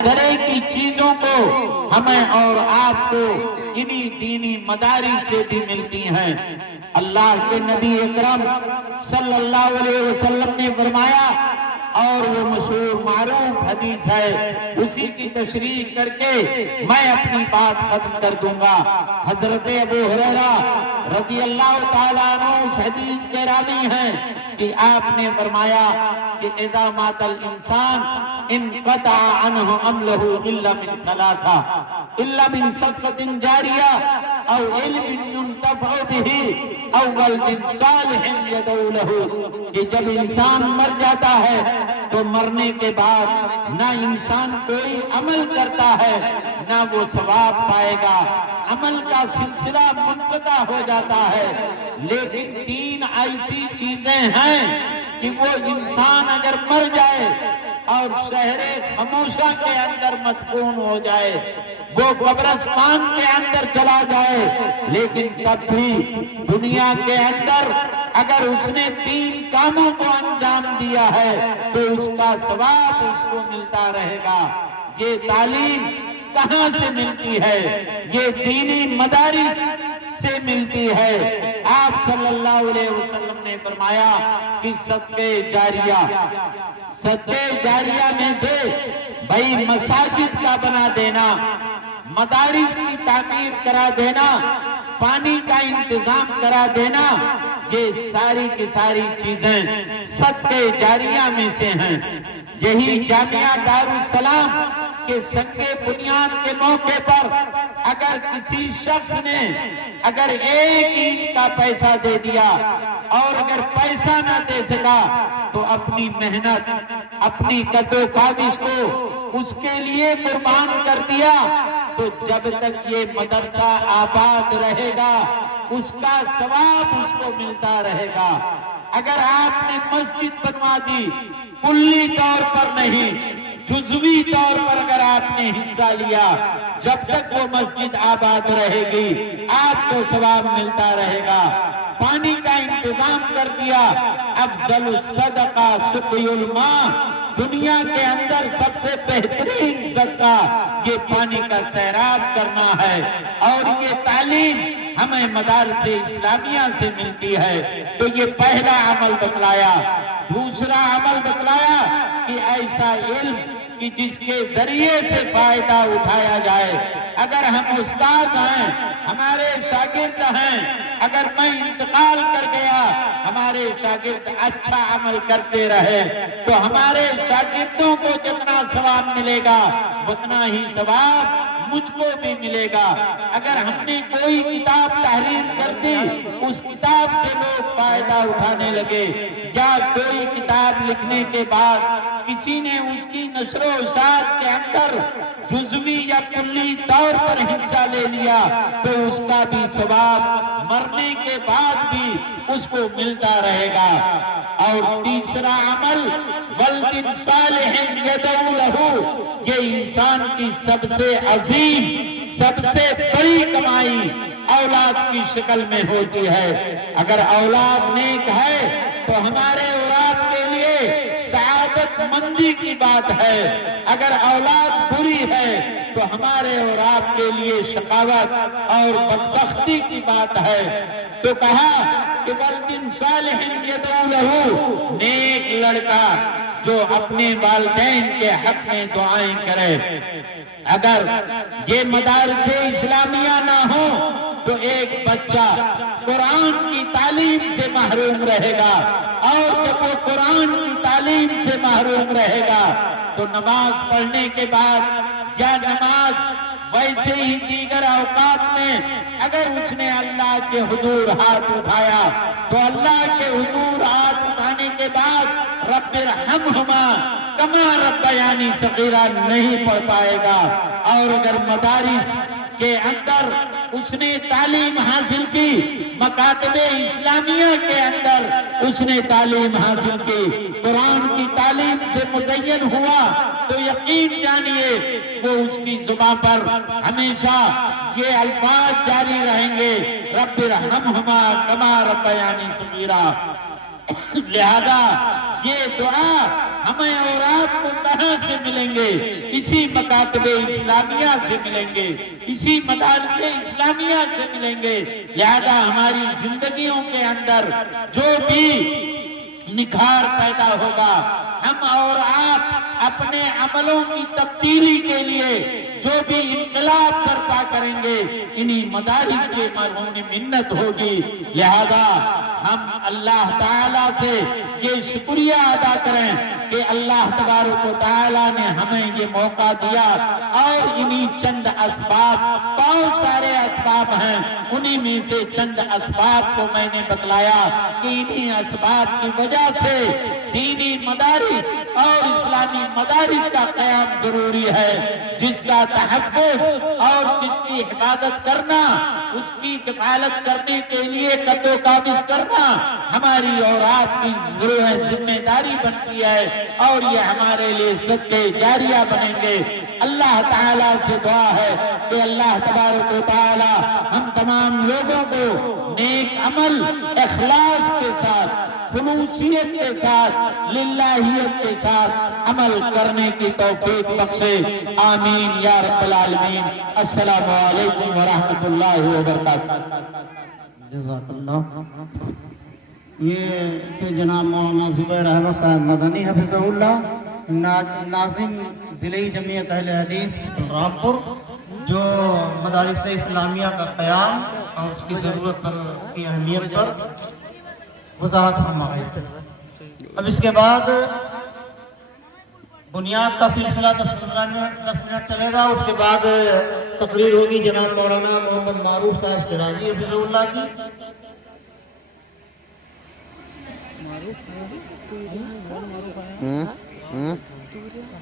طرح کی چیزوں کو ہمیں اور آپ کو انہی دینی مدارس سے بھی ملتی ہیں۔ اللہ کے نبی اکرم صلی اللہ علیہ وسلم نے فرمایا، اور وہ مشہور معروف حدیث ہے، اسی کی تشریح کر کے میں اپنی بات ختم کر دوں گا۔ حضرت ابو ہریرہ رضی اللہ تعالیٰ عنہ اس حدیث کے راوی ہیں کہ آپ نے فرمایا کہ اذا مات الانسان انقطع عنہ عملہ الا من ثلاثہ، الا من صدقۃ جاریہ او علم ينتفع به او ولد صالح يدعو له، کہ جب انسان مر جاتا ہے تو مرنے کے بعد نہ انسان کوئی عمل کرتا ہے نہ وہ ثواب پائے گا، عمل کا سلسلہ منقطع ہو جاتا ہے۔ لیکن تین ایسی چیزیں ہیں کہ وہ انسان اگر مر جائے اور شہر خاموشہ کے اندر مدفون ہو جائے، وہ قبرستان کے اندر چلا جائے، لیکن تب بھی دنیا کے اندر اگر اس نے تین کاموں کو انجام دیا ہے تو اس کا ثواب اس کو ملتا رہے گا۔ یہ تعلیم کہاں سے ملتی ہے؟ یہ دینی مدارس سے ملتی ہے۔ آپ صلی اللہ علیہ وسلم نے فرمایا کہ صدقے جاریہ، صدقے جاریہ میں سے بھائی مساجد کا بنا دینا، مدارس کی تعمیر کرا دینا، پانی کا انتظام کرا دینا، یہ ساری کی ساری چیزیں صدقے جاریہ میں سے ہیں۔ یہی جامعہ دارالسلام کے سنگ بنیاد کے موقع پر اگر کسی شخص نے اگر ایک اینٹ کا پیسہ دے دیا اور اگر پیسہ نہ دے سکا تو اپنی محنت، اپنی قد و کاوش کو اس کے لیے قربان کر دیا، تو جب تک یہ مدرسہ آباد رہے گا اس کا ثواب اس کو ملتا رہے گا۔ اگر آپ نے مسجد بنوا دی، کلی طور پر نہیں، جزوی طور پر اگر آپ نے حصہ لیا، جب تک وہ مسجد آباد رہے گی آپ کو ثواب ملتا رہے گا۔ پانی کا انتظام کر دیا، افضل الصدقہ سقی الماء، دنیا کے اندر سب سے بہترین صدقہ یہ پانی کا سیراب کرنا ہے۔ اور یہ تعلیم ہمیں مدارس اسلامیہ سے ملتی ہے۔ تو یہ پہلا عمل بتلایا۔ دوسرا عمل بتلایا کہ ایسا علم کہ جس کے ذریعے سے فائدہ اٹھایا جائے۔ اگر ہم استاد ہیں، ہمارے شاگرد ہیں، اگر میں انتقال کر گیا، ہمارے شاگرد اچھا عمل کرتے رہے تو ہمارے شاگردوں کو جتنا ثواب ملے گا اتنا ہی ثواب مجھ کو بھی ملے گا۔ اگر ہم نے کوئی کتاب تحریر کر دی، اس کتاب سے لوگ فائدہ اٹھانے لگے، یا کوئی کتاب لکھنے کے بعد کسی نے اس کی نشر و اشاعت کے اندر جزوی یا کلی طور پر حصہ لے لیا تو اس کا بھی ثواب مرنے کے بعد بھی اس کو ملتا رہے گا۔ اور تیسرا عمل ولد صالح یدعو لہ، یہ انسان کی سب سے عظیم، سب سے بڑی کمائی اولاد کی شکل میں ہوتی ہے۔ اگر اولاد نیک ہے تو ہمارے اور آپ کے لیے سعادت مندی کی بات ہے، اگر اولاد بری ہے تو ہمارے اور آپ کے لیے شقاوت اور بدبختی کی بات ہے۔ تو کہا کہ ولد صالح یدعو لہ، نیک لڑکا جو اپنے والدین کے حق میں دعائیں کرے۔ اگر یہ مدارس اسلامیہ نہ ہو تو ایک بچہ قرآن کی تعلیم سے محروم رہے گا، اور جب وہ قرآن کی تعلیم سے محروم رہے گا تو نماز پڑھنے کے بعد یا نماز ویسے ہی دیگر اوقات میں اگر اس نے اللہ کے حضور ہاتھ اٹھایا تو اللہ کے حضور ہاتھ اٹھانے کے بعد رب ارحمہما کما ربیانی صغیرا نہیں پڑھ پائے گا۔ اور اگر مدارس کے اندر اس نے تعلیم حاصل کی، مکاتب اسلامیہ کے اندر اس نے تعلیم حاصل کی، قرآن کی تعلیم سے مزین ہوا تو یقین جانیے وہ اس کی زبان پر ہمیشہ یہ الفاظ جاری رہیں گے، رب ارحمہما کما ربیانی صغیرا۔ لہذا یہ دعا ہمیں اور آپ کو کہاں سے ملیں گے؟ اسی مکاتب اسلامیہ سے ملیں گے، اسی مدارس اسلامیہ سے ملیں گے۔ لہذا ہماری زندگیوں کے اندر جو بھی نکھار پیدا ہوگا، ہم اور آپ اپنے عملوں کی تبدیلی کے لیے جو بھی انقلاب برپا کریں گے، انہی مدارس کے مرہون منت ہوگی۔ لہذا ہم اللہ تعالیٰ سے یہ شکریہ ادا کریں کہ اللہ تبارک و تعالیٰ نے ہمیں یہ موقع دیا، اور انہی چند اسباب، بہت سارے اسباب ہیں، انہی میں سے چند اسباب کو میں نے بتلایا کہ انہی اسباب کی وجہ سے دینی مدارس اور اسلامی مدارس کا قیام ضروری ہے، جس کا تحفظ اور جس کی حفاظت کرنا، اس کی کفالت کرنے کے لیے قد و قابض کرنا ہماری اور آپ کی ذمہ داری بنتی ہے، اور یہ ہمارے لیے صدقہ جاریہ بنیں گے۔ اللہ تعالیٰ سے دعا ہے کہ اللہ تبارک و تعالیٰ ہم تمام لوگوں کو نیک عمل، اخلاص کے ساتھ، خلوصیت کے ساتھ، للہیت کے ساتھ عمل کرنے کی توفیق بخشے، آمین یا رب العالمین۔ السلام علیکم ورحمۃ اللہ وبرکاتہ۔ جزاک اللہ۔ یہ کہ جناب مولانا زبیر احمد صاحب مدنی حفظہ اللہ، ناظم ضلعی جمعیت اہل حدیث رامپور، جو مدارس اسلامیہ کا قیام اور اس کی ضرورت کی اہمیت پر وضاحت فرمائے۔ اب اس کے بعد بنیاد کا سلسلہ 10 منٹ چلے گا، اس کے بعد تقریر ہوگی جناب مولانا محمد معروف صاحب سراجی حفظہ اللہ کی۔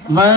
میں